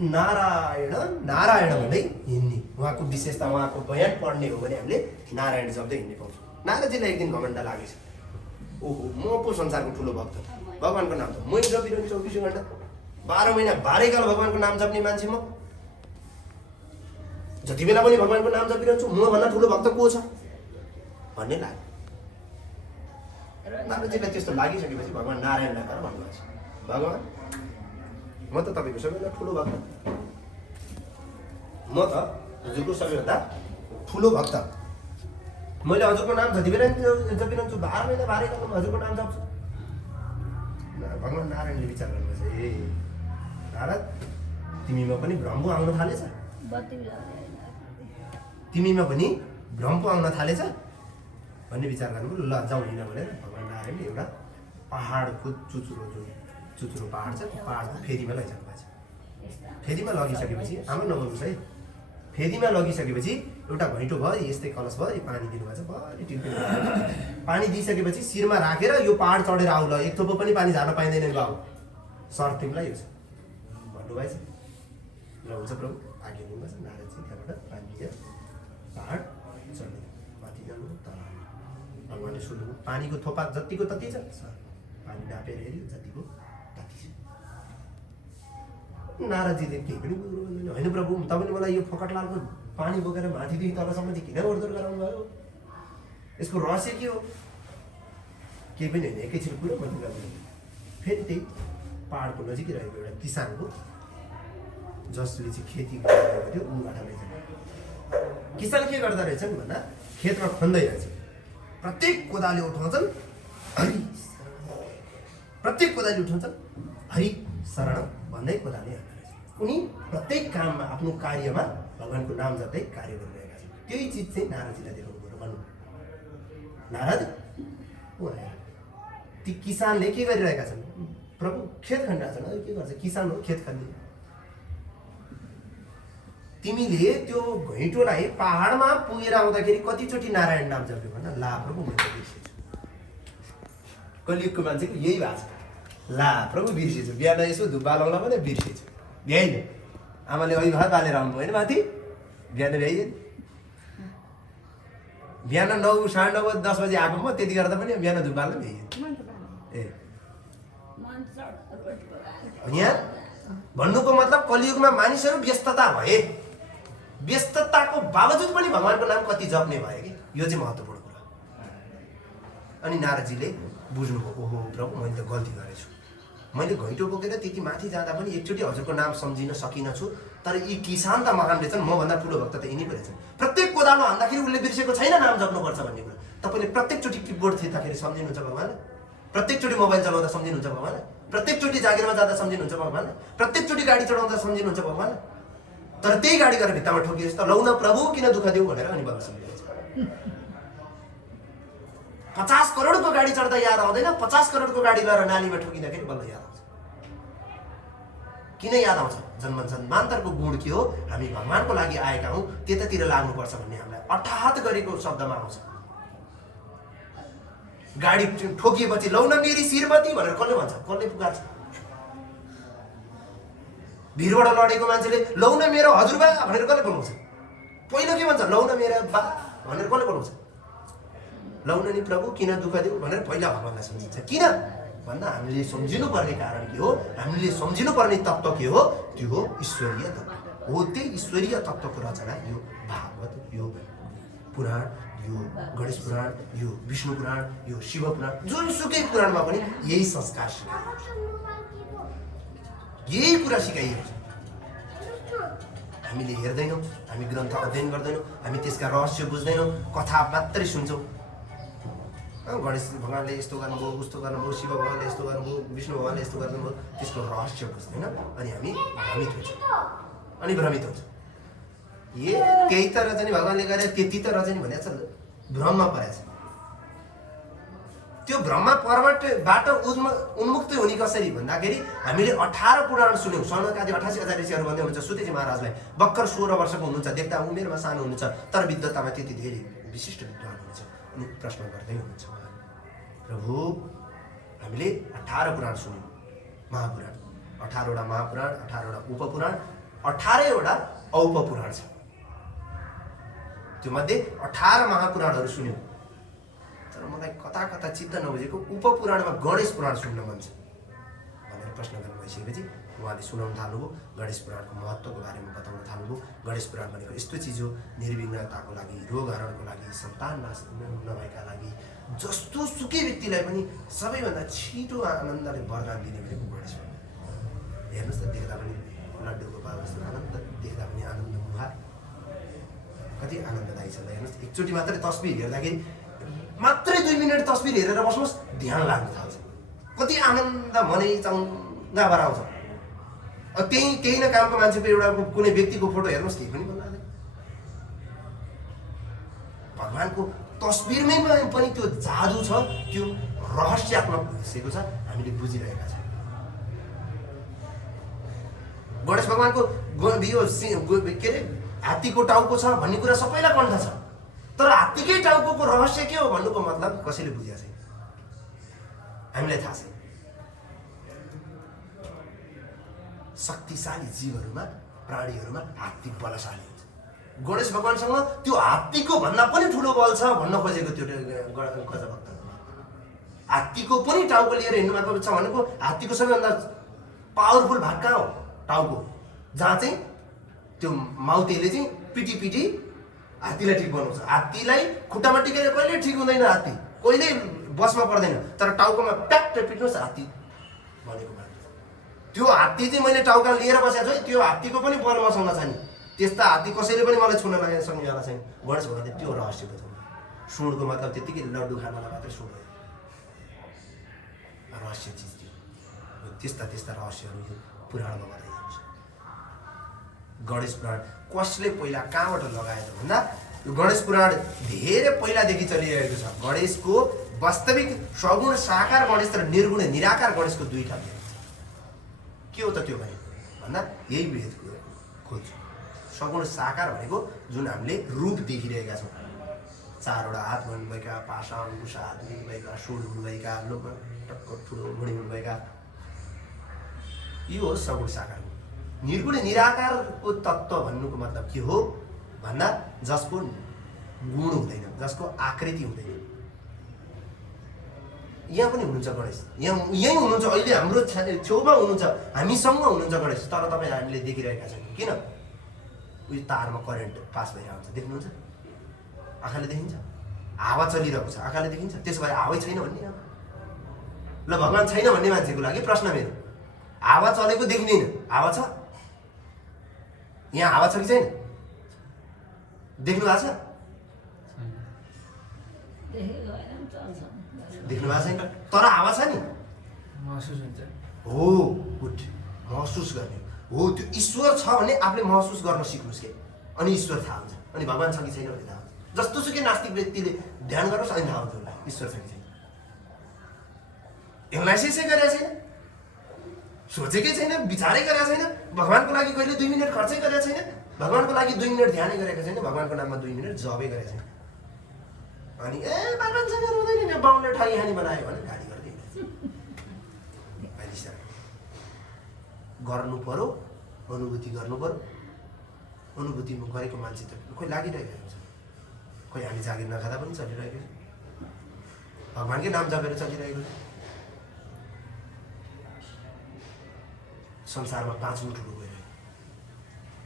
नारायण नारायण भन्दै हिँड्ने, उहाँको विशेषता, उहाँको बयान पढ्ने हो भने हामीले नारायण शब्द हिँड्ने पाउँछौँ। नारदजीलाई एक दिन घमण्ड लागेछ, ओहो म पो संसारको ठुलो भक्त, भगवान्को नाम त मै जपिरहन्छु 24 घन्टा, 12 महिना 12 काल भगवान्को नाम जप्ने मान्छे म, जति बेला पनि भगवान्को नाम जपिरहन्छु, म भन्दा ठुलो भक्त को छ भन्ने लाग्यो। नारदजीलाई त्यस्तो लागिसकेपछि भगवान् नारायणलाई गएर भन्नुभएको छ, भगवान् म त तपाईँको सबैभन्दा ठुलो भक्त, म त हजुरको सबैभन्दा ठुलो भक्त, मैले हजुरको नाम जति बेला जपिरहन्छु, 12 महिना 12 कालमा हजुरको नाम जप्छु। भगवान् नारायणले विचार गर्नुपर्छ, ए नारद तिमीमा पनि भ्रम पो आउन थालेछ, तिमीमा पनि भ्रम पो आउन थालेछ भन्ने विचार गर्नुभयो। ल जाउँ हिँड भनेर भगवान् नारायणले एउटा पहाडको चुचुरो पहाड छ, पहाडको फेदीमा लैजानु भएको छ। फेदीमा लगिसकेपछि आमा नबोल्नुहोस् है, फेदीमा लगिसकेपछि एउटा घैँटो भयो यस्तै कलश भयो, पानी दिनुभएको छ, भरि टिल्पिल पानी दिइसकेपछि शिरमा राखेर यो पहाड चढेर आऊ, ल एक थोपो पनि पानी झार्न पाइँदैन नि बाबु, सर तिमीलाई यो छ भन्नुभएछ। ल हुन्छ प्रभु आज्ञा दिनुभएछ। नारदजी त्यहाँबाट पानी लिएर पहाड चढ्ने, माथि जानु तल भगवान्ले सोध्नु, पानीको थोपा जतिको तति छ सर, पानी नापेर हेऱ्यो जतिको तति छ। नारदजीले केही पनि बुझ्नु भन्दैन, होइन प्रभु तपाईँले मलाई यो फकटलालको पानी बोकेर माथिदेखि तलसम्म चाहिँ किन ओर्दोर गराउनु भयो, यसको रहस्य के हो? केही पनि होइन, एकैछिन कुरो माथि गएको। फेरि त्यही पहाडको नजिकै रहेको एउटा किसानको, जसले चाहिँ खेती गरिरहेको थियो, उबाट लैजानु। किसान के गर्दा रहेछन् भन्दा खेतमा खन्दै रहेछ, प्रत्येक कोदाले उठाउँछन् हरि, प्रत्येक कोदाले उठाउँछन् हरि शरण भन्दै कोदाले हाल्दै रहेछ। उनी प्रत्येक काममा आफ्नो कार्यमा भगवान्को नाम जप्दै कार्य गरिरहेका छन्। त्यही चिज चाहिँ नारदजीलाई देखाउनु पर्यो। भन्नु नारद ती किसानले के गरिरहेका छन्? प्रभु खेत खनिरहेका छन्। अरे के गर्छ, किसान हो, खेत खन्ने। तिमीले त्यो घैँटोलाई पहाडमा पुगेर आउँदाखेरि कतिचोटि नारायण नाम जप्यो भन्न? ला प्रभु मैले बिर्सेछु। कलियुगको मान्छेको यही भएको छ, ला प्रभु बिर्सेछु, बिहान यसो धुप बालाउन पनि बिर्सेछु, भ्याइन। आमाले अघि भात बालेर आउनु होइन माथि, बिहान भ्याइएन। बिहान 9, 9:30, 10 बजी आएको म, त्यति गर्दा पनि बिहान धुप बाल्न भ्याइएन। ए यहाँ भन्नुको मतलब कलियुगमा मानिसहरू व्यस्तता भए, व्यस्तताको बावजुद पनि भगवान्को नाम कति जप्ने भयो कि, यो चाहिँ महत्त्वपूर्ण कुरा। अनि नारदजीले बुझ्नुभयो, ओहो प्रभु मैले त गल्ती गरेछु, मैले घैँटो बोकेर त्यति माथि जाँदा पनि एकचोटि हजुरको नाम सम्झिन सकिनँ छु, तर यी किसान त महान रहेछन्, मभन्दा ठुलो भक्त त यिनी पो रहेछन्। प्रत्येक कोदालो हान्दाखेरि उसले बिर्सेको छैन नाम जप्नुपर्छ भन्ने कुरा। तपाईँले प्रत्येकचोटि किबोर्ड थिच्दाखेरि सम्झिनुहुन्छ भगवान्, प्रत्येकचोटि मोबाइल चलाउँदा सम्झिनुहुन्छ भगवान्, प्रत्येकचोटि जागिरमा जाँदा सम्झिनुहुन्छ भगवान्, प्रत्येकचोटि गाडी चढाउँदा सम्झिनुहुन्छ भगवान्। तर त्यही गाडी गरेर भित्तामा ठोकिएछ त लौ न प्रभु किन दुःख दिऊ भनेर अनि बल्ल सम्झिन्छ। 50 करोडको गाडी चढ्दा याद आउँदैन, 50 करोडको गाडी गएर नालीमा ठोकिँदाखेरि बल्ल याद आउँछ। किन याद आउँछ? जन्म जन्मान्तरको गुण के हो, हामी भगवान्को लागि आएका हौँ, त्यतातिर लाग्नुपर्छ भन्ने हामीलाई अठाहत गरेको शब्दमा आउँछ। गाडी ठोकिएपछि लौ न मेरी श्रीमती भनेर कसले भन्छ? कसले पुकार्छ? भिरबाट लडेको मान्छेले लौ न मेरो हजुरबा भनेर कसले बोलाउँछ? पहिलो के भन्छ? लौ न मेरा बा भनेर कसले बोलाउँछ? लौ न नि प्रभु किन दुःख दिऊ भनेर पहिला भगवान्लाई सम्झिन्छ। किन भन्दा हामीले सम्झिनु पर्ने कारण के हो, हामीले सम्झिनु पर्ने तत्त्व के हो? त्यो हो ईश्वरीय तत्त्व हो। त्यही ईश्वरीय तत्त्वको रचना यो भागवत, यो पुराण, यो गणेश पुराण, यो विष्णु पुराण, यो शिव पुराण, जुनसुकै पुराणमा पनि यही संस्कार सिकाइएको छ, यही कुरा सिकाइएको छ। हामीले हेर्दैनौँ, हामी ग्रन्थ अध्ययन गर्दैनौँ, हामी त्यसका रहस्य बुझ्दैनौँ, कथा मात्रै सुन्छौँ। गणेश भगवान्ले यस्तो गर्नुभयो, उस्तो गर्नुभयो, शिव भगवान्ले यस्तो गर्नुभयो, विष्णु भगवान्ले यस्तो गर्नुभयो, त्यसको रहस्य बुझ्दैन अनि हामी भ्रमित हुन्छौँ। अनि भ्रमित हुन्छ, ए त्यही त रजनी भगवान्ले गरे, त्यति त रजनी भनेको छ, भ्रममा परेछ। त्यो भ्रममा पर्वतबाट उन्मुक्त हुने कसरी भन्दाखेरि हामीले 18 पुराण सुन्यौँ। सनकादि 88,000 ऋषिहरू भन्दै हुनुहुन्छ सुतेजी महाराजलाई, भर्खर 16 वर्षको हुनुहुन्छ, देख्दा उमेरमा सानो हुनुहुन्छ, तर विद्वतामा त्यति धेरै विशिष्ट विद्वान हुनुहुन्छ। अनि प्रश्न गर्दै हुनुहुन्छ, प्रभु हामीले 18 पुराण सुन्यौँ, महापुराण, 18वटा महापुराण, 18वटा उपपुराण, 18वटा औपपुराण छ। त्यो मध्ये 18 महापुराणहरू सुन्यौँ, तर मलाई कता कता चित्त नबुझेको उपपुराणमा गणेश पुराण सुन्न मन छ भनेर प्रश्न गर्नु भइसकेपछि उहाँले सुनाउन थाल्नुभयो। गणेश पुराणको महत्त्वको बारेमा बताउन थाल्नुभयो। गणेश पुराण भनेको यस्तो चिज हो, निर्विघ्नताको लागि, रोग हरणको लागि, सन्तान नाश नभएका लागि, जस्तो सुकै व्यक्तिलाई पनि सबैभन्दा छिटो आनन्दले वरदान दिने भनेको गणेश पुराण। हेर्नुहोस् त, देख्दा पनि लड्डु गोपाल जस्तो आनन्द, देख्दा पनि आनन्द मुहार, कति आनन्ददायी छ। हेर्नुहोस्, एकचोटि मात्रै तस्बिर हेर्दाखेरि मात्रै 2 मिनट तस्बिर हेरेर बस्नुहोस्, ध्यान लाग्न थाल्छ, कति आनन्द मनै चाङ्गा भराउँछ। त्यही न कामको मान्छेको एउटा कुनै व्यक्तिको फोटो हेर्नुहोस्, केही पनि भन्नु लाग्दैन। भगवानको तस्बिरमै पनि त्यो जादु छ, त्यो रहस्यात्मक भइसकेको छ, हामीले बुझिरहेका छौँ। गणेश भगवानको यो के अरे हात्तीको टाउको छ भन्ने कुरा सबैलाई कण्ठ छ, तर हात्तीकै टाउको रहस्य के हो भन्नुको मतलब कसैले बुझेको छैन, हामीलाई थाहा छैन। शक्तिशाली जीवहरूमा, प्राणीहरूमा हात्ती बलशाली हुन्छ। गणेश भगवानसँग त्यो हात्तीको भन्दा पनि ठुलो बल छ भन्न खोजेको त्यो गजभक्त। हात्तीको पनि टाउको लिएर हिँड्नु भएको छ भनेको हात्तीको सबैभन्दा पावरफुल भाग कहाँ हो? टाउको, जहाँ चाहिँ त्यो माउतेले चाहिँ पिटी हात्तीलाई ठिक बनाउँछ। हात्तीलाई खुट्टामा टिकेर कहिले ठिक हुँदैन, हात्ती कहिले बसमा पर्दैन, तर टाउकोमा प्याक्ट पिट्नुहोस् हात्ती भनेको मान्छ। त्यो हात्ती चाहिँ मैले टाउका लिएर बसेको छु है, त्यो हात्तीको पनि बल मसँग छ नि, त्यस्ता हात्ती कसैले पनि मलाई छुन सक्नेवाला छैन। गणेश भगवानले त्यो रहस्य बताउनु। सुँडको मतलब त्यत्तिकै लड्डु खानलाई मात्रै सुँड हो, रहस्य चिज थियो। त्यस्ता रहस्यहरू यो पुराणमा बताइएको छ। गणेश पुराण कसले पहिला कहाँबाट लगायो त भन्दा, यो गणेश पुराण धेरै पहिलादेखि चलिरहेको छ। गणेशको वास्तविक सगुण साकार गणेश र निर्गुण निराकार गणेशको दुईटा भेद छ। के हो त त्यो भने भन्दा यही भेदको खोज। सगुण साकार भनेको जुन हामीले रूप देखिरहेका छौँ, 4वटा हात हुनुभएका, पासा मुसा हुनुभएका, सुँड हुनुभएका, टक्क ठुलो भुँडी हुनुभएका, यो हो सगुण साकार। निर्गुण निराकारको तत्त्व भन्नुको मतलब के हो भन्दा जसको गुण हुँदैन, जसको आकृति हुँदैन। यहाँ पनि हुनुहुन्छ गणेश, यहीँ हुनुहुन्छ, अहिले हाम्रो छेउमा हुनुहुन्छ, हामीसँग हुनुहुन्छ गणेश, तर तपाईँ हामीले देखिरहेका छैनौँ। किन? उयो तारमा करेन्ट पास भइरहेको हुन्छ, देख्नुहुन्छ? आँखाले देखिन्छ। हावा चलिरहेको छ, आँखाले देखिन्छ। त्यसो भए हावै छैन भन्ने ल, भगवान छैन भन्ने मान्छेको लागि प्रश्न मेरो, हावा चलेको देखिँदैन, हावा छ? यहाँ हावा छ कि छैन? देख्नु भएको छ? देख्नु भएको छैन, तर हावा छ नि, महसुस हुन्छ। हो, गुड, महसुस गर्ने हो। त्यो ईश्वर छ भने आफूले महसुस गर्न सिक्नुहोस् के, अनि ईश्वर थाहा हुन्छ। अनि भगवान छ कि छैन भने थाहा हुन्छ। जस्तो सुकै नास्तिक व्यक्तिले ध्यान गर्नुहोस्, अनि थाहा हुन्छ उसलाई ईश्वर छ कि छैन। एनालाइसिसै गरेको छैन, सोचेकै छैन, विचारै गरेको छैन, भगवानको लागि कहिले 2 मिनट खर्चै गरेको छैन, भगवानको लागि 2 मिनट ध्यानै गरेको छैन, भगवानको नाममा 2 मिनट जबै गरेको छैन। अनि भगवानसँग रुँदैन नि, बाउले ठगी खानी बनायो भने गाली गर्दै गर्नु पर्यो, अनुभूति गर्नु पर्यो। अनुभूति गरेको मान्छे त खोइ लागिरहेको हुन्छ, खोइ हामी जागिर नखाँदा पनि चलिरहेको छ, भगवानकै नाम जपेर चलिरहेको छ। संसारमा बाँच्नु ठुलो गइरहेको,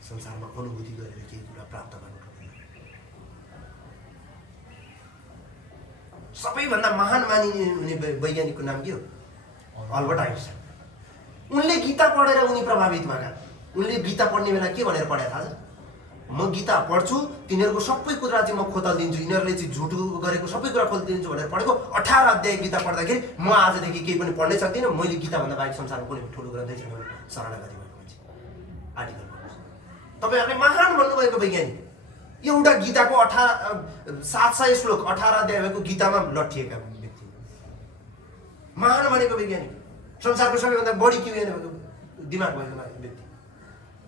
संसारमा अनुभूति गरेर केही कुरा प्राप्त गर्नु ठुलो। सबैभन्दा महान मानिने वैज्ञानिकको नाम के हो? Albert Einstein. उनले गीता पढेर उनी प्रभावित भएका। उनले गीता पढ्ने बेला के भनेर पढाएको थाहा छ? म गीता पढ्छु, तिनीहरूको सबै कुरा चाहिँ म खोतल्दिन्छु, यिनीहरूले चाहिँ झुट गरेको सबै कुरा खोलिदिन्छु भनेर पढेको। 18 अध्याय गीता पढ्दाखेरि म आजदेखि केही पनि पढ्नै सक्दिनँ, मैले गीताभन्दा बाहेक संसारमा कुनै ठुलो ग्रन्थै छैन भने शरणागति भएको मान्छे। आर्टिकल पढ्नुहोस्। तपाईँहरूले महान भन्नुभएको वैज्ञानिक, एउटा गीताको 700 श्लोक 18 अध्याय भएको गीतामा लट्ठिएका व्यक्ति, महान भनेको वैज्ञानिक, संसारको सबैभन्दा बढी क्युएन भएको दिमाग भएको व्यक्ति,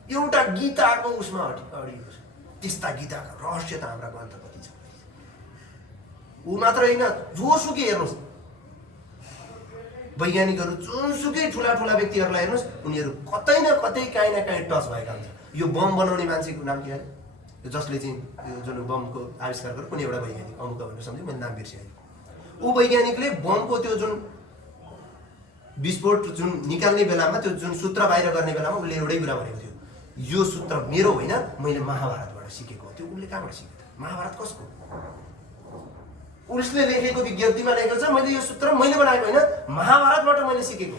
एउटा गीताको उसमा अडिएको छ। त्यस्ता गीताका रहस्य त हाम्रा ग्रन्थ कति छ। ऊ मात्र होइन, जोसुकै हेर्नुहोस्, वैज्ञानिकहरू जुनसुकै ठुला ठुला व्यक्तिहरूलाई हेर्नुहोस्, उनीहरू कतै न कतै काहीँ न काहीँ टच भएका हुन्छ। यो बम बनाउने मान्छेको नाम के अरे, जसले चाहिँ यो जुन बमको आविष्कार गर्यो, कुनै एउटा वैज्ञानिक अमुक भनेर सम्झ्यो, मैले नाम बिर्सेँ। ऊ वैज्ञानिकले बमको त्यो जुन विस्फोट जुन निकाल्ने बेलामा त्यो जुन सूत्र बाहिर गर्ने बेलामा उसले एउटै कुरा भनेको थियो, यो सूत्र मेरो होइन, मैले महाभारतबाट सिकेको हो। त्यो उसले कहाँबाट सिकेको थियो? महाभारत कसको? उसले लेखेको विज्ञप्तिमा लेखेको छ, मैले यो सूत्र मैले बनाएको होइन, महाभारतबाट मैले सिकेको।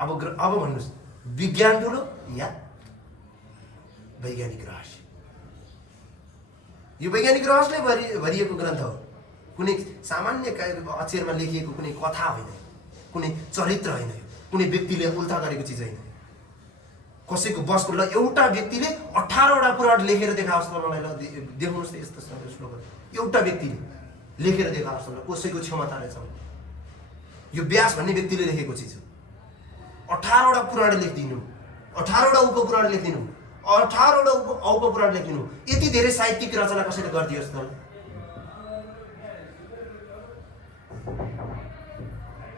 अब भन्नुहोस्, विज्ञान ठुलो या वैज्ञानिक रहस्य? यो वैज्ञानिक रहस्यले भरिएको ग्रन्थ हो। कुनै सामान्य अक्षरमा लेखिएको कुनै कथा होइन, कुनै चरित्र होइन, कुनै व्यक्तिले उल्था गरेको चिज होइन। कसैको बसको ल एउटा व्यक्तिले 18वटा पुराण लेखेर देखाओस् त मलाई, ल देखाउनुहोस् त यस्तो श्लोक। एउटा व्यक्तिले लेखेर देखाओस् त, कसैको क्षमताले छ। यो व्यास भन्ने व्यक्तिले लेखेको चिज हो। 18वटा पुराण लेखिदिनु, 18वटा उपपुराण लेखिदिनु, 18वटा उपपुराण लेखिदिनु। यति धेरै साहित्यिक रचना कसैले गरिदियोस् त?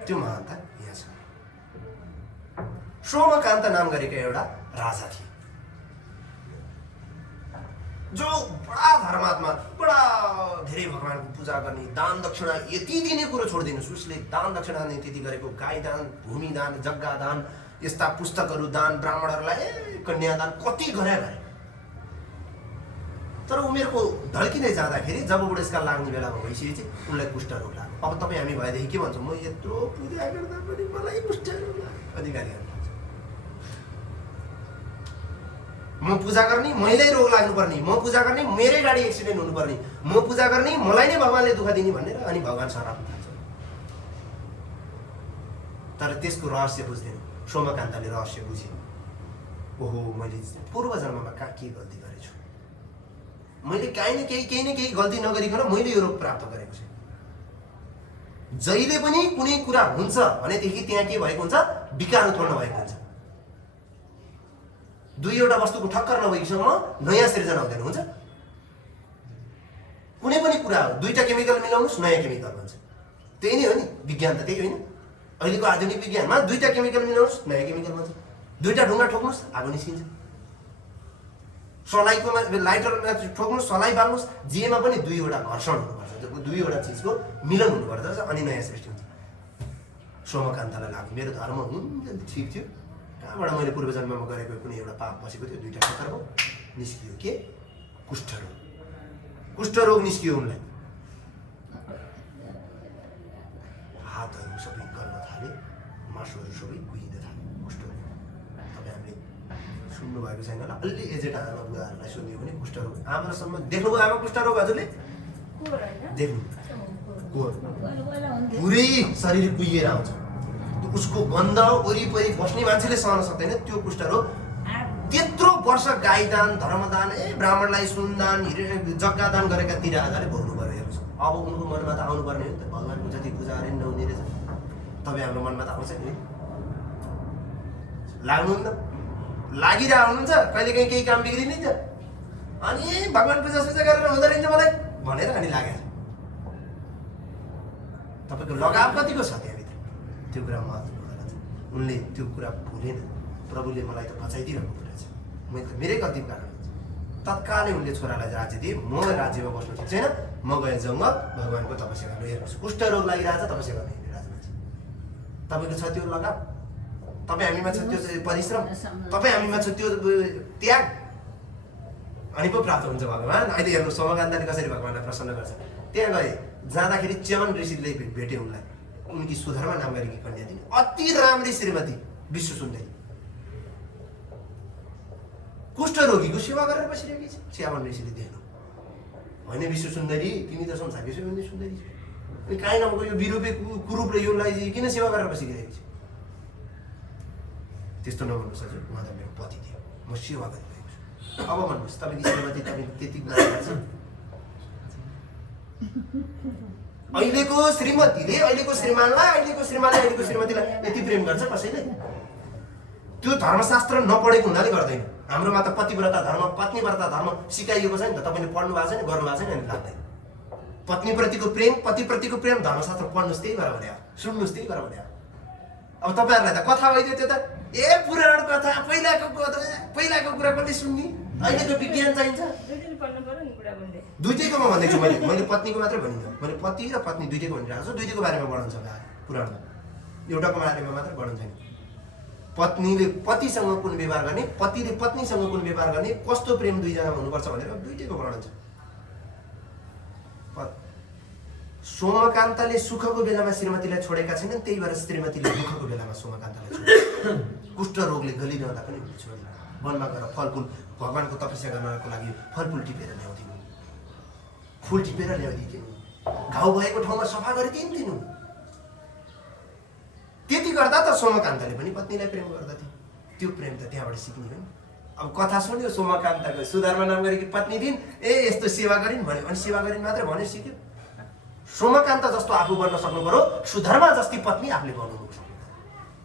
त्यो महानता यहाँ छ। सोमकान्त नाम गरेका एउटा राजा थिए, जो बडा धर्मात्मा, बडा धेरै भगवानको पूजा गर्ने, दान दक्षिणा यति दिने कुरो छोडिदिनुहोस्। उसले दान दक्षिणा नै त्यति गरेको, गाई दान, भूमि दान, जग्गा दान, यस्ता पुस्तकहरू दान, ब्राह्मणहरूलाई कन्यादान कति गरे। तर उमेरको ढल्किँदै जाँदाखेरि जब बुढेसकाल लाग्ने बेलामा भइसकेपछि उनलाई कुष्ठ रोग लाग्यो। अब तपाईँ हामी भएदेखि के भन्छौँ, म यत्रो पूजा गर्दा पनि मलाई कुष्ठ रोग लाग्यो। अधिकारीहरू म पूजा गर्ने मैलाई रोग लाग्नुपर्ने, म पूजा गर्ने मेरै गाडी एक्सिडेन्ट हुनुपर्ने, म पूजा गर्ने मलाई नै भगवान्ले दुःख दिने भनेर अनि भगवान सराप खान्छ। तर त्यसको रहस्य बुझ्दैन। सोमकान्तले रहस्य बुझे। ओहो, मैले पूर्व जन्ममा कहाँ के गल्ती गरेछु, मैले केही न केही गल्ती नगरिकन मैले यो रोग प्राप्त गरेको छु। जहिले पनि कुनै कुरा हुन्छ भनेदेखि त्यहाँ के भएको हुन्छ, विकार उत्पन्न भएको हुन्छ। दुईवटा वस्तुको ठक्कर नभएसम्म नयाँ सृजना हुँदैन। हुन्छ, कुनै पनि कुरा हो, दुईटा केमिकल मिलाउनुहोस् नयाँ केमिकल हुन्छ। त्यही नै हो नि विज्ञान त, त्यही होइन? अहिलेको आधुनिक विज्ञानमा दुईटा केमिकल मिलाउनुहोस् नयाँ केमिकल हुन्छ, दुईटा ढुङ्गा ठोक्नुहोस् आगो निस्किन्छ, सलाइको लाइटरमा ठोक्नुहोस्, सलाई बाल्नुहोस्, जेमा पनि दुईवटा घर्षण हुनुपर्छ, दुईवटा चिजको मिलन हुनुपर्छ अनि नयाँ सृष्टि हुन्छ। सोमकान्तलाई लाग्यो मेरो धर्म ठिक थियो, कहाँबाट मैले पूर्व जन्ममा गरेको कुनै एउटा पाप बसेको थियो, दुईटा ठक्कर भयो, निस्कियो के कुष्ठरोग। कुष्ठरोग निस्कियो उनलाई। हातहरू सबै गर्न थाले, मासुहरू सबै कुहिन थाले। कुष्ठरोग तपाईँ हामीले सुन्नुभएको छैन होला, अलि एजेड आमा बुवाहरूलाई सोध्यो भने कुष्ठरोग आमासम्म देख्नुभयो? आमा कुष्ठरोग हजुरले देख्नु? पुरै शरीर कुहिएर आउँछ, उसको गन्ध वरिपरि बस्ने मान्छेले सहन सक्दैन त्यो कुष्ठरोग। त्यत्रो वर्ष गाईदान, धर्मदान, ब्राह्मणलाई सुनदान, जग्गा दान गरेका 13,000ले भोग्नु पऱ्यो। हेर्नुहोस्, अब उनको मनमा त आउनुपर्ने हो नि त, भगवान्को जति पूजा गरे नहुने रहेछ। तपाईँ हाम्रो मनमा त आउँछ नि, लाग्नुहुन्न? लागिरहेको हुनुहुन्छ, कहिले काहीँ केही काम बिग्रिन्छ अनि भगवान् पूजा सुजा गरेर हुँदो रहेछ मलाई भनेर अनि लागेको छ। तपाईँको लगाव कतिको छ त्यहाँभित्र, त्यो कुरा महत्त्वपूर्ण छ। उनले त्यो कुरा भुलेन। प्रभुले मलाई त बचाइदिइरहनु परेछ, मैले त मेरै गल्तीको कारण हुन्छ। तत्कालै उनले छोरालाई राज्य दिए। म राज्यमा बस्नु ठिक छैन, म गएँ जङ्गल भगवान्को तपस्या गर्नु। हेर्नुहोस्, कुष्ठरोग लागिरहेछ, तपस्या गर्ने राजमान्छे। तपाईँको छ त्यो लगाव, तपाईँ हामीमा छ त्यो परिश्रम, तपाईँ हामीमा छ त्यो त्याग, अनि पो प्राप्त हुन्छ भगवान्। अहिले हेर्नु सोमकान्तले कसरी भगवान्लाई प्रसन्न गर्छ। त्यहाँ गए, जाँदाखेरि च्यवन ऋषिले भेटे उनलाई। उनकी सुधर्मा नाम गरेकी कन्या थिइन्, अति राम्री श्रीमती, विश्व सुन्दरी, कुष्ठरोगीको सेवा गरेर बसिरहेकी छ। च्यवन ऋषिले देख्नु, होइन विश्व सुन्दरी, तिमी त संसारकै सबैभन्दा सुन्दरी छ, अनि काहीँ नभएको यो विरूपे कुरूपले योलाई किन सेवा गरेर बसिरहेकी छ? त्यस्तो नभन्नुहोस् हजुर, उहाँ त मेरो पति थियो, म सेवा गरिरहेको छु। अब भन्नुहोस्, तपाईँको श्रीमती तपाईँको त्यति गुनाह छ? अहिलेको श्रीमतीले अहिलेको श्रीमानलाई, अहिलेको श्रीमानले अहिलेको श्रीमतीलाई यति प्रेम गर्छ कसैले? त्यो धर्मशास्त्र नपढेको हुनाले गर्दैन। हाम्रोमा त पतिव्रता धर्म, पत्नीव्रता धर्म सिकाइएको छ नि त। तपाईँले पढ्नु भएको छैन, गर्नु भएको छैन, अनि लाग्दैन। पत्नीप्रतिको प्रेम, पतिप्रतिको प्रेम धर्मशास्त्र पढ्नुहोस्, त्यही भएर भने सुन्नुहोस्, त्यही भएर भने। अब तपाईँहरूलाई त कथा भइदियो त्यो त, ए पुराण कथा, पहिलाको कुरा कसले सुन्ने? अहिलेको विज्ञान चाहिन्छ। दुइटैकोमा भन्दैछु मैले पत्नीको मात्रै भनिनँ, मैले पति र पत्नी दुइटैको भनिरहेको छु। दुइटैको बारेमा वर्णन छ पुराणमा, एउटाको बारेमा मात्रै वर्णन छैन। पत्नीले पतिसँग कुन व्यवहार गर्ने, पतिले पत्नीसँग कुन व्यवहार गर्ने, कस्तो प्रेम दुईजनामा हुनुपर्छ भनेर दुइटैको वर्णन छ। सोमकान्तले सुखको बेलामा श्रीमतीलाई छोडेका छैनन्, त्यही भएर श्रीमतीले दुःखको बेलामा सोमकान्तलाई छोडे। कुष्ठ रोगले गलिरहँदा पनि छोडे। वनमा गएर फलफुल भगवानको तपस्या गर्नको लागि फलफुल टिपेर ल्याउँदिनु, फुल टिपेर ल्याइदिनु, घाउ भएको ठाउँमा सफा गरिदिनु। त्यति गर्दा त सोमकान्तले पनि पत्नीलाई प्रेम गर्दथे। त्यो प्रेम त त्यहाँबाट सिक्ने हो नि। अब कथा सुन्यो सोमकान्तको, सुधर्मा नाम गरेकी पत्नी थिइन्, ए यस्तो सेवा गरिन् भन्यो, अनि सेवा गरिन् मात्रै भन्यो, सिक्यो। सोमकान्त जस्तो आफू बन्न सक्नु पर्यो, सुधर्मा जस्ती पत्नी आफूले गर्नु पर्यो।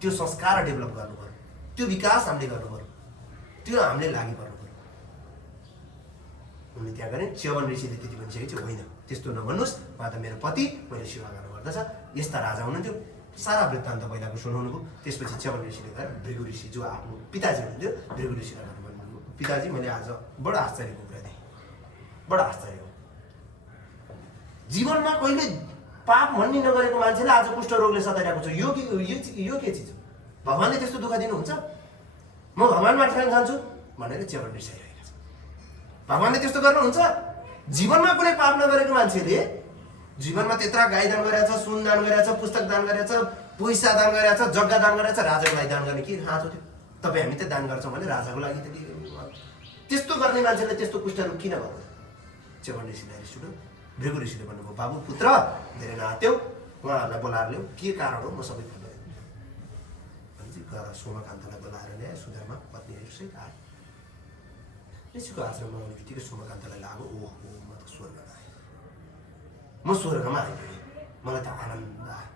त्यो संस्कार डेभलप गर्नु पर्यो, त्यो विकास हामीले गर्नु पर्यो, त्यो हामीले लागि पर्नु पर्यो। उनले त्यहाँ गरे। च्यवन ऋषिले त्यति भनिसकेको थियो, होइन त्यस्तो नभन्नुहोस्, उहाँ त मेरो पति, मैले सेवा गर्नु गर्दछ। यस्ता राजा हुनुहुन्थ्यो, सारा वृत्तान्त पहिलाको सुनाउनु भयो। त्यसपछि च्यवन ऋषिले गएर भृगु ऋषि जो आफ्नो पिताजी हुनुहुन्थ्यो, भृगु ऋषिलाई भन्नुभयो, पिताजी मैले आज बडो आश्चर्यको कुरा देखेँ, बडो आश्चर्य हो। जीवनमा कहिले पाप भन्ने नगरेको मान्छेले आज कुष्ठ रोगले सताइरहेको छ। यो के चिज हो? भगवानले त्यस्तो दुःख दिनुहुन्छ? म भगवानबाट खान खान्छु भनेर च्यवन रिसाइरहेको छ। भगवानले त्यस्तो गर्नुहुन्छ? जीवनमा कुनै पाप नगरेको मान्छेले जीवनमा त्यत्रा गाई दान गरेछ, सुन दान गरेछ, पुस्तक दान गरेछ, पैसा दान गरेछ, जग्गा दान गरेछ, राजाको लागि दान गर्ने के खाँचो थियो? तपाईँ हामी त दान गर्छौँ भने राजाको लागि त त्यस्तो गर्ने मान्छेले त्यस्तो कुष्ठ रोग किन गर्नु? च्यवन ऋषिलाई रिस उठ्यो। भृगु ऋषिले भन्नुभयो, बाबु पुत्र धेरै नआत्यौ, उहाँहरूलाई बोलाएर ल्याऊ, के कारण हो, म सबै थाहा गरेँ। भनेपछि गएर सोमकान्तलाई बोलाएर ल्याए। सुधर्मा पत्नी ऋषि आए। ऋषिको आश्रममा आउने बित्तिकै सोमकान्तलाई लाग्यो, ओहो म त स्वर्गमा आएँ, म स्वर्गमा आइपुगेँ, मलाई त आनन्द आयो।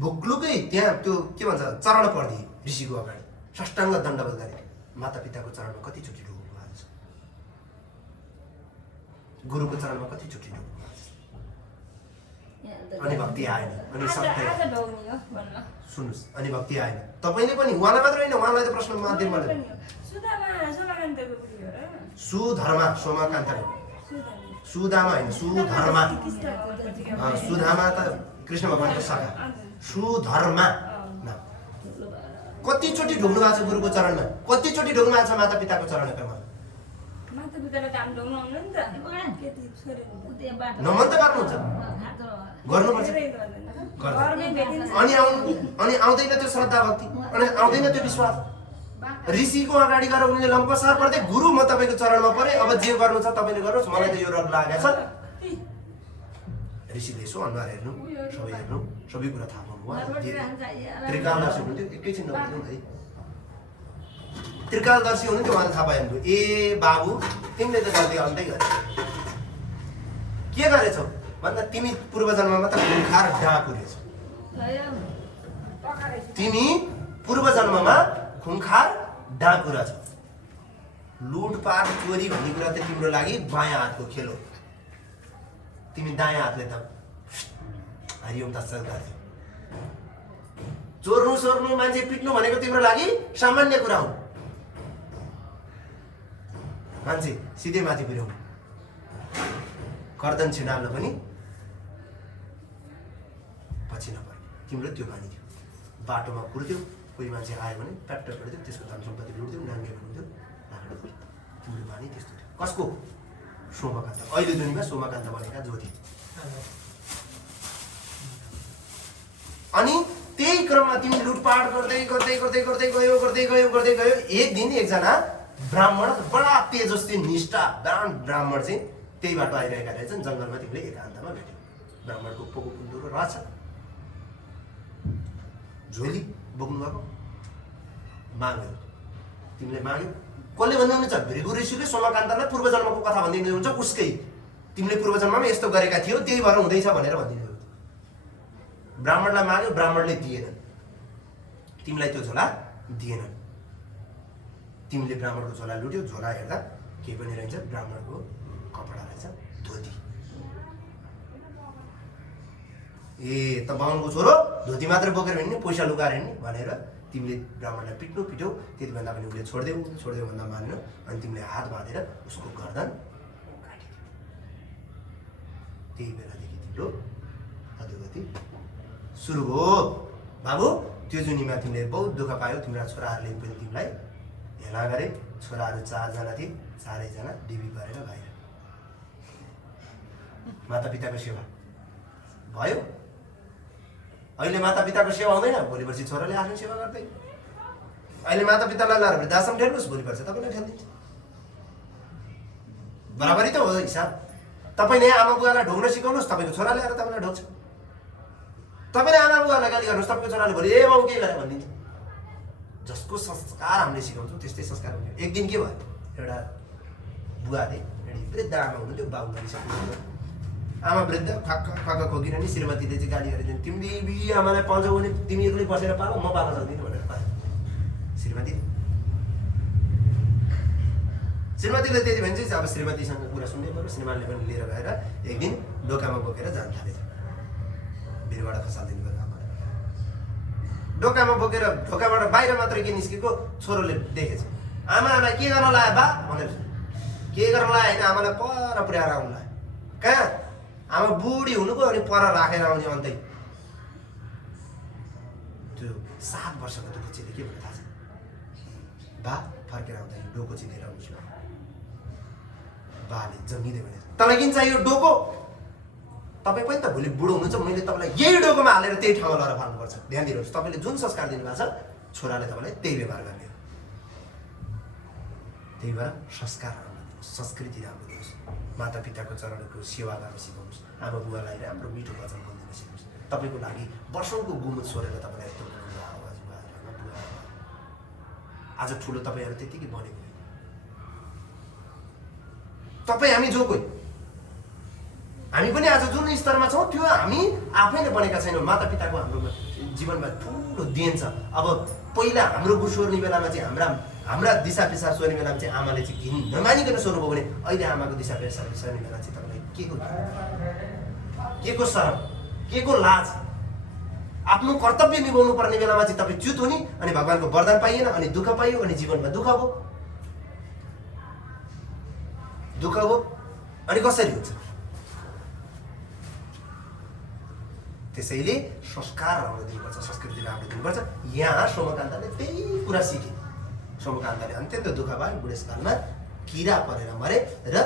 भुक्लुकै त्यहाँ त्यो के भन्छ चरण पर्दिए ऋषिको अगाडि, साष्टाङ्ग दण्डवत गरे। माता पिताको चरणमा कतिचोटि डुब्नु भएको छ, गुरुको चरणमा कतिचोटि डुब्नु भएको छ। अनि भक्ति आएन, अनि सत्य सुन्नुहोस्, अनि भक्ति आएन। तपाईँले पनि उहाँलाई मात्र होइन, उहाँलाई त प्रश्न माध्यम बनाएर सुधर्मा सोमकान्त, सुदामा होइन सुधर्मा, सुधामा त कृष्ण भगवानको शाखा, सुधर्मा नाम। कतिचोटि ढुक्नु भएको छ गुरुको चरणमा, कतिचोटि ढुक्नु भएको छ माता पिताको चरणमा। नमन त गर्नुहुन्छ, गर्नुपर्छ, अनि आउँदैन त्यो श्रद्धा भक्ति, अनि आउँदैन त्यो विश्वास। ऋषिको अगाडि गएर उनले लम्पसार पर्दै, गुरु म तपाईँको चरणमा परेँ, अब जे गर्नु छ तपाईँले गर्नुहोस्, मलाई त यो रोग लागेको छ। ऋषिले यसो अनुहार हेर्नु, सबै कुरा थाहा पाउनु भयो। त्रिकालदर्शी हुनुहुन्थ्यो, एकैछिन नबोल्नु है, त्रिकालदर्शी हुनुहुन्थ्यो, उहाँले थाहा पाइहाल्नु, ए बाबु तिमीले त गल्ती अन्त्य गरे। के गरेछौ भन्दा तिमी पूर्व जन्ममा त खुङ्खार डाँकु रहेछौ, तिमी पूर्व जन्ममा खुङ्खार डाँकु रहेछौ। लुटपाट चोरी भन्ने कुरा त तिम्रो लागि बायाँ हातको खेल हो, तिमी दायाँ हातले त हरिओम तत्सत गर्थ्यौ। चोर्नु मान्छे पिट्नु भनेको तिम्रो लागि सामान्य कुरा हो। मान्छे सिधै माथि पुर्याउनु, गर्दन छिनाल्न पनि पछि नपर्ने, तिम्रो त्यो बानी थियो। बाटोमा कुर्थ्यौ, कोही मान्छे आयो भने प्याट्ट पर्थ्यो, त्यसको धन सम्पत्ति लुट्थ्यौ, नाङ्गे भन्नुहुन्थ्यो, तिम्रो बानी त्यस्तो थियो। कसको? सोमकान्त, अहिले दुनियाँमा सोमकान्त भनेका ज्योति। अनि त्यही क्रममा तिमी लुटपाट गर्दै गयो। एक दिन एकजना ब्राह्मण, बडा तेजस्वी निष्ठा ब्राह्मण चाहिँ त्यही बाटो आइरहेका रहेछन्। जङ्गलमा तिमीले एकान्तमा भेट्यौ। ब्राह्मणको पोको कुन्दुरो रहेछ, झोली बोक्नु भएको, माग्यो, तिमीले माग्यो। कसले भन्दै हुनुहुन्छ? भृगु ऋषिले सोमकान्तलाई पूर्व जन्मको कथा भनिदिनु हुन्छ, उसकै तिमीले पूर्व जन्ममा यस्तो गरेका थियौ, त्यही भएर हुँदैछ भनेर भनिदिनु। ब्राह्मणलाई माग्यो, ब्राह्मणले दिएन, तिमीलाई त्यो झोला दिएन। तिमीले ब्राह्मणको झोला लुट्यौ, झोला हेर्दा केही पनि रहेछ, ब्राह्मणको कपडा रहेछ, धोती। ए त बाहुनको छोरो धोती मात्र बोकेर हिँड्ने पैसा लुकाएर हिँड्ने भनेर तिमीले ब्राह्मणलाई पिट्यौ त्यति भन्दा पनि उसले छोडिदेऊ भन्दा मानेन अनि तिमीले हात बाँधेर उसको गर्दन काटिदियो। त्यही बेलादेखि तिम्रो अधोगति सुरु हो। बाबु त्यो जुनीमा तिमीले बहुत दुःख पायौ। तिम्रा छोराहरूले पनि तिमीलाई हेला गरे। छोराहरू 4 जना थिए, 4 जना डिबी गरेर बाहिर। मातापिताको सेवा भयो। अहिले मातापिताको सेवा हुँदैन, भोलि पर्सि छोराले आफ्नो सेवा गर्दै। अहिले मातापितालाई लाएर वृद्धाश्रम ठेल्नुहोस्, भोलि पर्सि तपाईँलाई ठेल्दिन्छ। बराबरी त हो हिसाब। तपाईँले आमा बुवालाई ढोग्न सिकाउनुहोस्, तपाईँको छोराले आएर तपाईँलाई ढोग्छ। तपाईँले आमा बुवालाई गाली गर्नुहोस्, तपाईँको छोराले भोलि ए बाउ के गरे भनिदिन्छ। जसको संस्कार हामीले सिकाउँछौँ त्यस्तै संस्कार हुन्छ। एक दिन के भयो, एउटा बुवाले वृद्ध आमा हुनुहुन्थ्यो, बाउ गरिसक्नु। आमा वृद्ध खक्का खोकिरहने, श्रीमतीले चाहिँ गाली गरिदिनु, तिमीले बि आमालाई पाउँछौ भने तिमी एक्लै बसेर पाल, म पाल्न सक्दिनँ भनेर पाएँ श्रीमतीले त्यति भने चाहिँ अब श्रीमतीसँग कुरा सुन्नै पर्यो। श्रीमानले पनि लिएर गएर एक दिन डोकामा बोकेर जान थालेछ। भिरबाट खसालिदिनु भयो आमालाई। डोकामा बोकेर ढोकाबाट बाहिर मात्रै के निस्केको छोरोले देखेछ। आमालाई के गर्न लायो बा भनेर। के गर्न लायो होइन, आमालाई पर पुर्याएर आउनु लायो। कहाँ आमा बुढी हुनुको अनि पर राखेर आउने अन्तै। त्यो 7 वर्षको त्यो बच्चीले के भन्नु थाहा छ, बा फर्केर आउँदा यो डोको चिनेर आउँछु। बाले जमिँदै भने तँलाई किन चाहियो डोको? तपाईँ पनि त भोलि बुढो हुनुहुन्छ, मैले तपाईँलाई यही डोकोमा हालेर त्यही ठाउँमा लगेर फाल्नुपर्छ। ध्यान दिनुहोस्, तपाईँले जुन संस्कार दिनुभएको छ छोराले तपाईँलाई त्यही व्यवहार गर्ने हो। त्यही भएर संस्कार राम्रो दिनुहोस्, संस्कृति राम्रो दिनुहोस्। मातापिताको चरणको सेवा गर्न सिकाउनुहोस्। आमा बुवालाई राम्रो मिठो वचन बोलिदिन सिकाउनुहोस्। तपाईँको लागि वर्षौँको गुमुत छोडेर तपाईँलाई यस्तो आवाज आज ठुलो तपाईँहरू त्यतिकै बनेको। तपाईँ हामी जो कोही, हामी पनि आज जुन स्तरमा छौँ त्यो हामी आफैले बनेका छैनौँ। मातापिताको हाम्रो जीवनमा ठुलो देन छ। अब पहिला हाम्रो गुण सोर्ने बेलामा चाहिँ हाम्रा दिशा पिसा सोर्ने बेलामा चाहिँ आमाले चाहिँ घिन नमानिकन सोर्नुभयो भने अहिले आमाको दिशा पिसा सोर्ने बेला चाहिँ तपाईँलाई के को शरम, के को लाज, आफ्नो कर्तव्य निभाउनु पर्ने बेलामा चाहिँ तपाईँ च्युत हुने, अनि भगवानको वरदान पाइएन, अनि दुःख पाइयो, अनि जीवनमा दुःख भयो अनि कसरी हुन्छ? त्यसैले संस्कार राम्रो दिनुपर्छ, संस्कृति राम्रो दिनुपर्छ। यहाँ सोमकान्तले त्यही कुरा सिके। सोमकान्तले अत्यन्त दुःख भयो, बुढेसकालमा किरा परेर मरे र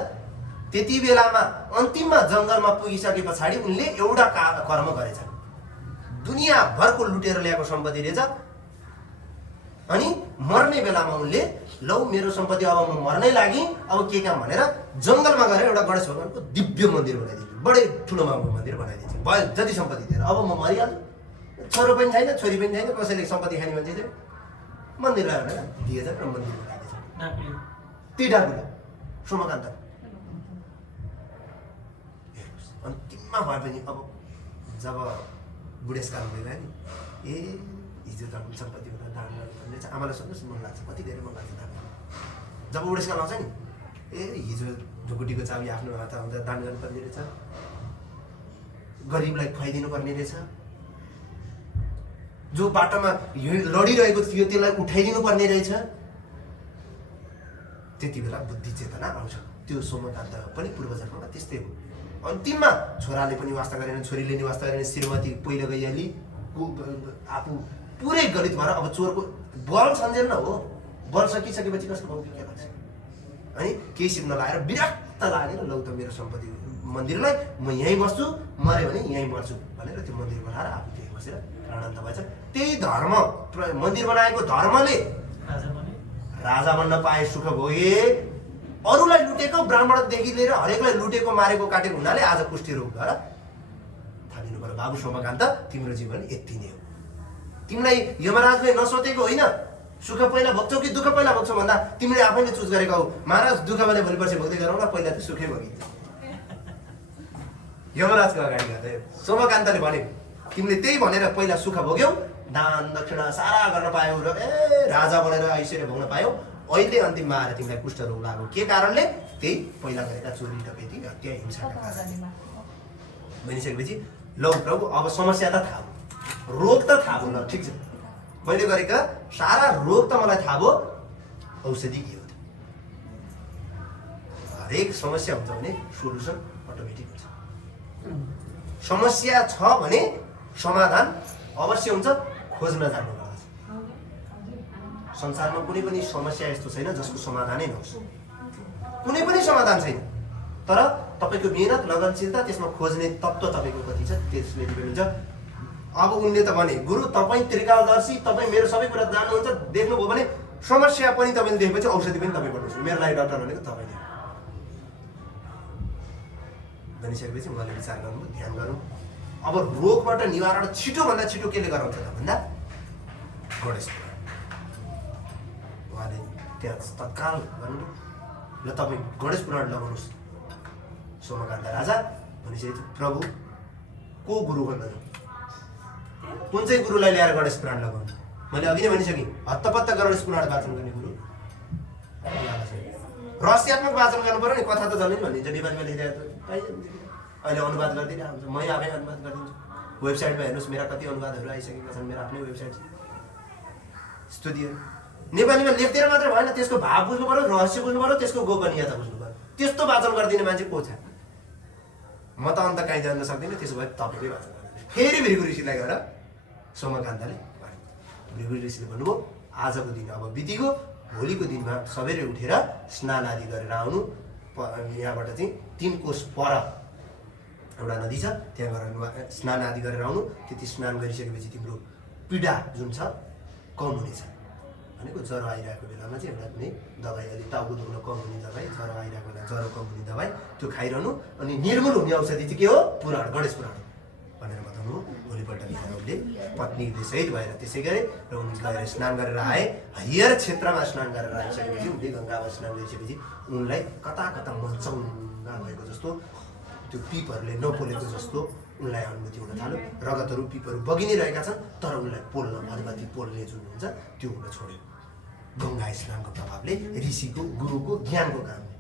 त्यति बेलामा अन्तिममा जङ्गलमा पुगिसके पछाडि उनले एउटा कर्म गरेछ। दुनियाँभरको लुटेर ल्याएको सम्पत्ति रहेछ। अनि मर्ने बेलामा उनले लौ मेरो सम्पत्ति अब म मर्नै लागि, अब के काम भनेर जङ्गलमा गएर एउटा गणेश भगवानको दिव्य मन्दिर बनाइदिन्छु, बडै ठुलो मन्दिर बनाइदिन्छु। भयो जति सम्पत्ति दिएर अब म मरिहाल्छु, छोरो पनि छैन, छोरी पनि छैन, कसैले सम्पत्ति खाने मान्छे चाहिँ मन्दिर लगाएर दिएछ र मन्दिर बनाइदिएछ। त्यही डाकुला सोमकान्त अन्तिममा भए पनि अब जब बुढेसकाल भइगयो नि, ए हिजो त सम्पत्ति हुँदा दान गर्नुपर्ने छ। आमालाई सोध्नुहोस्, मन लाग्छ, कति धेरै मन लाग्छ दान गर्नु। जब बुढेसकाल आउँछ नि, ए हिजो ढुकुटीको चाबी आफ्नो हात आउँदा दान गर्नुपर्ने रहेछ, गरिबलाई खुवाइदिनु पर्ने रहेछ, जो बाटोमा लडिरहेको थियो त्यसलाई उठाइदिनु पर्ने रहेछ। त्यति बेला बुद्धि चेतना आउँछ। त्यो सोमकान्त पनि पूर्वजन्ममा त्यस्तै हो। अन्तिममा छोराले पनि वास्ता गरेन, छोरीले नि वास्ता गरेन, श्रीमती पहिलो गइहाली, आफू पुरै गलित भएर अब चोरको बल सन्जेल न हो, बल सकिसकेपछि कसको भाउ के लाग्छ? अनि केही सिप नलाएर विरक्त लागेर लौ त मेरो सम्पत्ति मन्दिरलाई म यहीँ बस्छु, मऱ्यो भने यहीँ मर्छु भनेर त्यो मन्दिर बनाएर आफू त्यहीँ बसेर प्राणान्त भएछ। त्यही धर्म मन्दिर बनाएको धर्मले राजा बन्न पाए, सुख भोगे। अरूलाई लुटेको, ब्राह्मणदेखि लिएर हरेकलाई लुटेको, मारेको, काटेको हुनाले आज कुष्ठी रोग भएर थालिनु पर्यो। बाबु सोमकान्त, तिम्रो जीवन यति नै हो। तिमीलाई यमराजले नसोधेको होइन सुख पहिला भोग्छौ कि दुःख पहिला भोग्छौ भन्दा तिमीले आफैले चुज गरेको हो। महाराज दुःख भने भोलि पर्सि भोग्दै गरौँ न, पहिला त सुखै भोगिन्छ। यमराजको अगाडि गर्दै सोमकान्तले भने तिमीले त्यही भनेर पहिला सुख भोग्यौ, दान दक्षिणा सारा गर्न पायौ र राजा बनेर ऐश्वर्य भोग्न पायौ। अहिले अन्तिममा आएर तिमीलाई कुष्ठ रोग लाग्यो। के कारणले? त्यही पहिला गरेका चोरी डकैती हत्या हिंसाका कारणले। भनिसकेपछि लौ प्रभु अब समस्या त थाहा भयो, रोग त थाहा भयो, ल ठिक छ, मैले गरेका सारा रोग त मलाई थाहा भयो, औषधि के हो त? हरेक समस्या हुन्छ भने सोल्युसन अटोमेटिक हुन्छ। समस्या छ भने समाधान अवश्य हुन्छ, खोज्न जानुपर्छ। संसारमा कुनै पनि समस्या यस्तो छैन जसको समाधानै नहोस्, कुनै पनि समाधान छैन। तर तपाईँको मेहनत लगनशीलता त्यसमा खोज्ने तत्त्व तपाईँको कति छ त्यसले डिपेन्ड हुन्छ। अब उनले त भने गुरु तपाईँ त्रिकालदर्शी, तपाईँ मेरो सबै कुरा जान्नुहुन्छ, देख्नुभयो भने समस्या पनि तपाईँले देखेपछि औषधि पनि तपाईँ भन्नुहोस्, मेरो लागि डक्टर भनेको तपाईँले भनिसकेपछि उहाँले विचार गर्नु, ध्यान गर्नु। अब रोगबाट निवारण छिटोभन्दा छिटो केले गराउँछ त भन्दा गणेश पुराण। उहाँले त्यहाँ तत्काल गर्नु, ल तपाईँ गणेश पुराण लगाउनुहोस्। सोमकान्त राजा भनिसकेपछि प्रभु को गुरु भन्नु, कुन चाहिँ गुरुलाई ल्याएर गणेश पुराण लगाउनु? मैले अघि नै भनिसकेँ, हत्तपत्त गणेश पुराण वाचन गर्ने गुरु रहस्यात्मक वाचन गर्नु पर्यो नि, कथा त जन्मै भनिन्छ, नेपालीमा लेखिरहेको अहिले अनुवाद गरिदिएर आउँछ, मै आफै अनुवाद गरिदिन्छु। वेबसाइटमा हेर्नुहोस् मेरा कति अनुवादहरू आइसकेका छन्, मेरो आफ्नै वेबसाइट छ। स्तुतिहरू नेपालीमा लेखिदिएर मात्रै भएन, त्यसको भाव बुझ्नु पर्यो, रहस्य बुझ्नु पर्यो, त्यसको गोपनीयता बुझ्नु पर्यो। त्यस्तो वाचन गरिदिने मान्छे को छ? म त अन्त कहीँ जान्न सक्दिनँ, त्यसो भए तपाईँकै वाचन गर्नु। फेरि भृगु ऋषिलाई गएर सोमकान्तले भने, भृगु ऋषिले भन्नुभयो आजको दिन अब बितिगयो, भोलिको दिनमा सबेरै उठेर स्नान आदि गरेर आउनु। यहाँबाट चाहिँ 3 कोस पर एउटा नदी छ, त्यहाँ गएर स्नान आदि गरेर आउनु। त्यति स्नान गरिसकेपछि तिम्रो पीडा जुन छ कम हुनेछ। भनेको ज्वरो आइरहेको बेलामा चाहिँ एउटा कुनै दबाई, अलि टाउको दुख्न कम हुने दबाई, ज्वरो आइरहेको बेला ज्वरो कम हुने दबाई त्यो खाइरहनु। अनि निर्मूल हुने औषधि चाहिँ के हो? पुराण, गणेश पुराण भनेर बताउनु। भोलिपल्ट उनले पत्नीले सहित भएर त्यसै गरे र उनी गएर स्नान गरेर आए। हरियर क्षेत्रमा स्नान गरेर आइसकेपछि उनले गङ्गामा स्नान गरिसकेपछि उनलाई कता कता मचौङ्गा भएको जस्तो, त्यो पिपहरूले नपोलेको जस्तो उनलाई अनुभूति हुन थाल्यो। रगतहरू पिपहरू बगि नै रहेका छन्, तर उनलाई पोल्न, अलिकति पोल्ने जुन हुन्छ त्यो हुन छोड्यो। गङ्गा स्नानको प्रभावले, ऋषिको गुरुको ज्ञानको कारणले।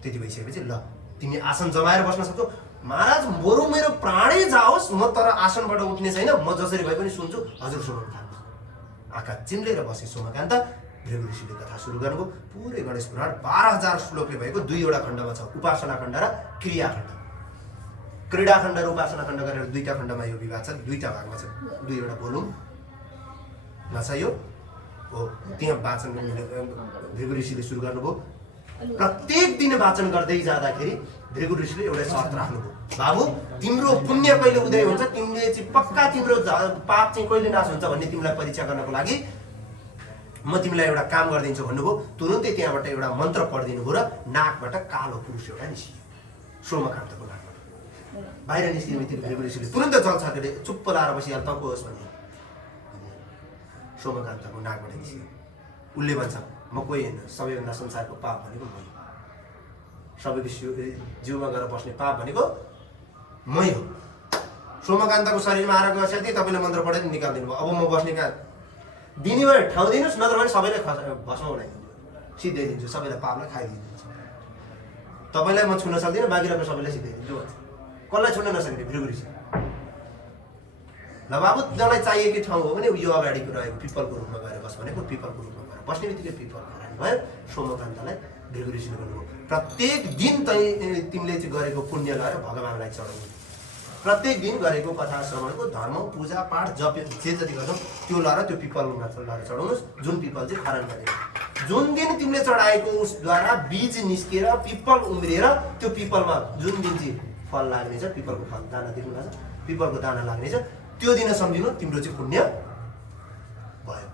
त्यति भइसकेपछि ल तिमी आसन जमाएर बस्न सक्छौ। महाराज बरु मेरो प्राणै जाओस्, म तर आसनबाट उठ्ने छैन, म जसरी भए पनि सुन्छु, हजुर सुनाउनु थाल्नु। आँखा चिम्लेर बसे सोमकान्त। भृगु ऋषिले कथा सुरु गर्नुभयो। पुरै गणेश पुराण 12,000 श्लोकले भएको 2वटा खण्डमा छ, उपासना खण्ड र क्रिया खण्ड। क्रीडा खण्ड र उपासना खण्ड गरेर 2टा खण्डमा यो विभाग छ, 2टा भागमा छ, 2वटा भोल्युममा छ यो हो। त्यहाँ वाचन भृगु ऋषिले सुरु गर्नुभयो। प्रत्येक दिन वाचन गर्दै जाँदाखेरि भृगु ऋषिले एउटा शर्त राख्नुभयो, बाबु तिम्रो पुण्य कहिले उदय हुन्छ, तिमीले चाहिँ पक्का तिम्रो पाप चाहिँ कहिले नाश हुन्छ भन्ने तिमीलाई परीक्षा गर्नको लागि म तिमीलाई एउटा काम गरिदिन्छु भन्नुभयो। तुरुन्तै त्यहाँबाट एउटा मन्त्र पढिदिनु भयो र नाकबाट कालो पुरुष एउटा निस्कियो। सोमकान्तको नाकबाट बाहिर निस्किने बित्तिकै भृगु ऋषिले तुरुन्तै जल छाकेर चुप्प लाएर बसिहाल तको होस् भन्ने सोमकान्तको नाकबाट निस्कियो। उसले भन्छ म कोही होइन, सबैभन्दा संसारको पाप भनेको मै, सबैको जिउमा गएर बस्ने पाप भनेको मै हो। सोमकान्तको शरीरमा आएर गएछ त्यही तपाईँले मन्त्र पढेर निकालिदिनु भयो। अब म बस्ने कहाँ दिने भए ठाउँ दिनुहोस्, नत्र भने सबैलाई भस्म उडाइदिनु, सिधाइदिन्छु, सबैलाई पापलाई खाइदिन्छु। तपाईँलाई म छुन सक्दिनँ, बाँकी रहेको सबैलाई सिधाइदिन्छु भन्छ। कसलाई छुन नसक्ने? भृगु ऋषि। ल बाबु जसलाई चाहिएको ठाउँ हो भने यो अगाडिको रहेको पिपलको रूपमा गएर बस भनेको पिपलको रूपमा गएर बस्ने बित्तिकै पिपल खानु भयो। सोमकान्तलाई भृगु ऋषिले भन्नुभयो प्रत्येक दिन तिमीले चाहिँ गरेको पुण्य लगाएर भगवान्लाई चढाउनु। प्रत्येक दिन गरेको कथा श्रवणको धर्म पूजा पाठ जप जे जति गर्छौ त्यो लगाएर त्यो पिपलमा लगाएर चढाउनुहोस्, जुन पिपल चाहिँ खरण गरेको। जुन दिन तिमीले चढाएको उसद्वारा बीज निस्केर पिपल उम्रिएर त्यो पिपलमा जुन दिन चाहिँ फल लाग्नेछ, पिपलको फल दाना देख्नु भएको छ, पिपलको दाना लाग्नेछ, त्यो दिन सम्झिनु तिम्रो चाहिँ पुण्य भयो,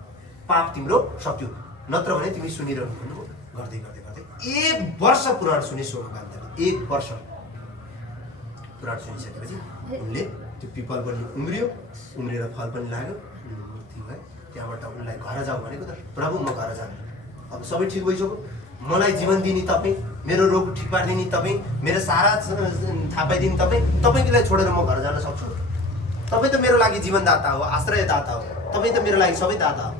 पाप तिम्रो सक्यो। नत्र भने तिमी सुनिरहनु भन्नुभयो। गर्दै गर्दै गर्दै 1 वर्ष पुराण सुने सोमकान्तले। 1 वर्ष पुराण सुनिसकेपछि उनले त्यो पिपल पनि उम्रियो, उम्रिएर फल पनि लाग्यो, मृत्यु भयो। त्यहाँबाट उनलाई घर जाऊ भनेको त प्रभु म घर जानु, अब सबै ठिक भइसक्यो, मलाई जीवन दिने तपाईँ, मेरो रोग ठिक पारिदिने तपाईँ, मेरो सारा थाहा पाइदिने तपाईँ, तपाईँलाई छोडेर म घर जान सक्छु? तपाईँ त मेरो लागि जीवनदाता हो, आश्रयदाता हो, तपाईँ त मेरो लागि सबै दाता हो।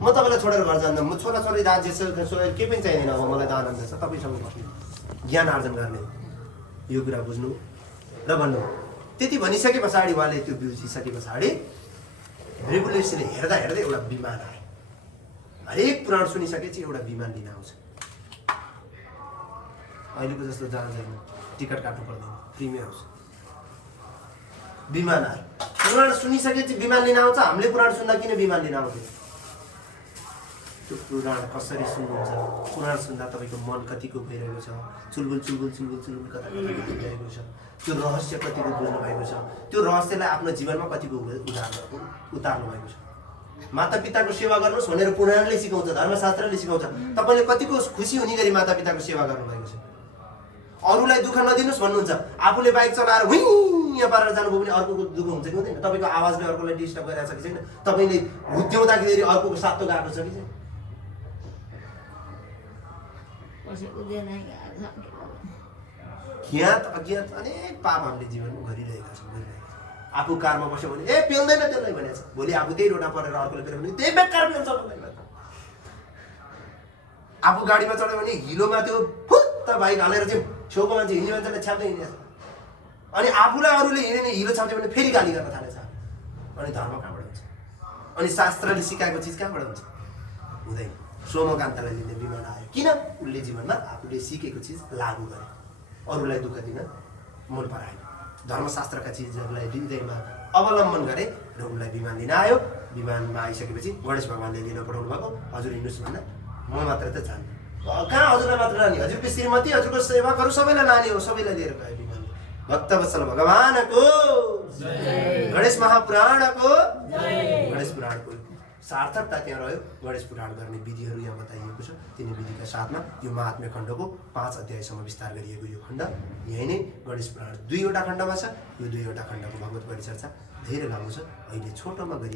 म तपाईँलाई छोडेर घर जान्दा म छोराछोरी दाजु केही पनि चाहिँदैन। अब मलाई त आनन्द छ तपाईँसँग बस्ने, ज्ञान आर्जन गर्ने, यो कुरा बुझ्नु र भन्नु। त्यति भनिसके पछाडि उहाँले त्यो बुझिसके पछाडि रेगुलेसनले हेर्दा हेर्दै एउटा विमान आयो। हरेक पुराण सुनिसकेपछि एउटा विमान लिन आउँछ। अहिलेको जस्तो जहाँ छैन, टिकट काट्नु पर्दैन, फ्रीमै आउँछ। विमान आयो, पुराण सुनिसकेपछि विमान लिन आउँछ। हामीले पुराण सुन्दा किन विमान लिन आउँथ्यो? त्यो पुराण कसरी सुन्नुहुन्छ? पुराण सुन्दा तपाईँको मन कतिको गइरहेको छ, चुलबुल चुलबुल चुलबुल चुलबुल कता गइरहेको छ, त्यो रहस्य कतिको बुझ्नु भएको छ, त्यो रहस्यलाई आफ्नो जीवनमा कतिको उतार्नु भएको छ। मातापिताको सेवा गर्नुहोस् भनेर पुराणले सिकाउँछ, धर्मशास्त्रले सिकाउँछ। तपाईँले कतिको खुसी हुने गरी मातापिताको सेवा गर्नुभएको छ। अरूलाई दुःख नदिनुहोस् भन्नुहुन्छ, आफूले बाइक चलाएर हुइँ पारेर जानुभयो भने अर्कोको दुःख हुन्छ कि हुँदैन? तपाईँको आवाजले अर्कोलाई डिस्टर्ब गरिरहेको छ कि छैन? तपाईँले हुत्याउँदाखेरि अर्कोको सातो गएको छ कि छैन? ज्ञात अज्ञात अनेक पाप हामीले जीवनमा गरिरहेका छौँ। आफू कारमा बस्यो भने ए पेल्दैन त्यसलाई भनेको छ, भोलि आफू त्यही रोडमा परेर अर्कोले पेल्यो भने त्यही बेकार पेल्छ भन्दैन। आफू गाडीमा चढ्यो भने हिलोमा त्यो फुत्त बाइक हालेर चाहिँ छेउको मान्छे हिँड्ने मान्छेलाई छ्याप्दै हिँडेछ। अनि आफूलाई अरूले हिँड्ने हिलो छाप्यो भने फेरि गाली गर्न थालेछ। अनि धर्म कहाँबाट हुन्छ? अनि शास्त्रले सिकाएको चिज कहाँबाट हुन्छ? हुँदैन। सोमकान्तलाई लिने विमान आयो, किन? उसले जीवनमा आफूले सिकेको चिज लागू गरे, अरूलाई दुःख दिन मन पराएन, धर्मशास्त्रका चिजहरूलाई हृदयमा अवलम्बन गरे र उनलाई विमान लिन आयो। विमानमा आइसकेपछि गणेश भगवानले लिन पठाउनु भएको, हजुर हिँड्नुहोस् भन्दा म मात्र त जान्छु। कहाँ हजुरलाई मात्र लाने? हजुरको श्रीमती, हजुरको सेवकहरू सबैलाई लाने हो, सबैलाई लिएर गयो विमानले। भक्तवत्सल भगवानको गणेश महापुराणको गणेश पुराणको सार्थकता त्यहाँ रह्यो। गणेश पुराण गर्ने विधिहरू यहाँ बताइएको छ। तिनी विधिका साथमा यो महात्म्य खण्डको 5 अध्यायसम्म विस्तार गरिएको यो खण्ड यही नै गणेश पुराण 2वटा खण्डमा छ। यो 2वटा खण्डको भगवत परिचर्चा धेरै लामो छ। अहिले छोटोमा गरिएको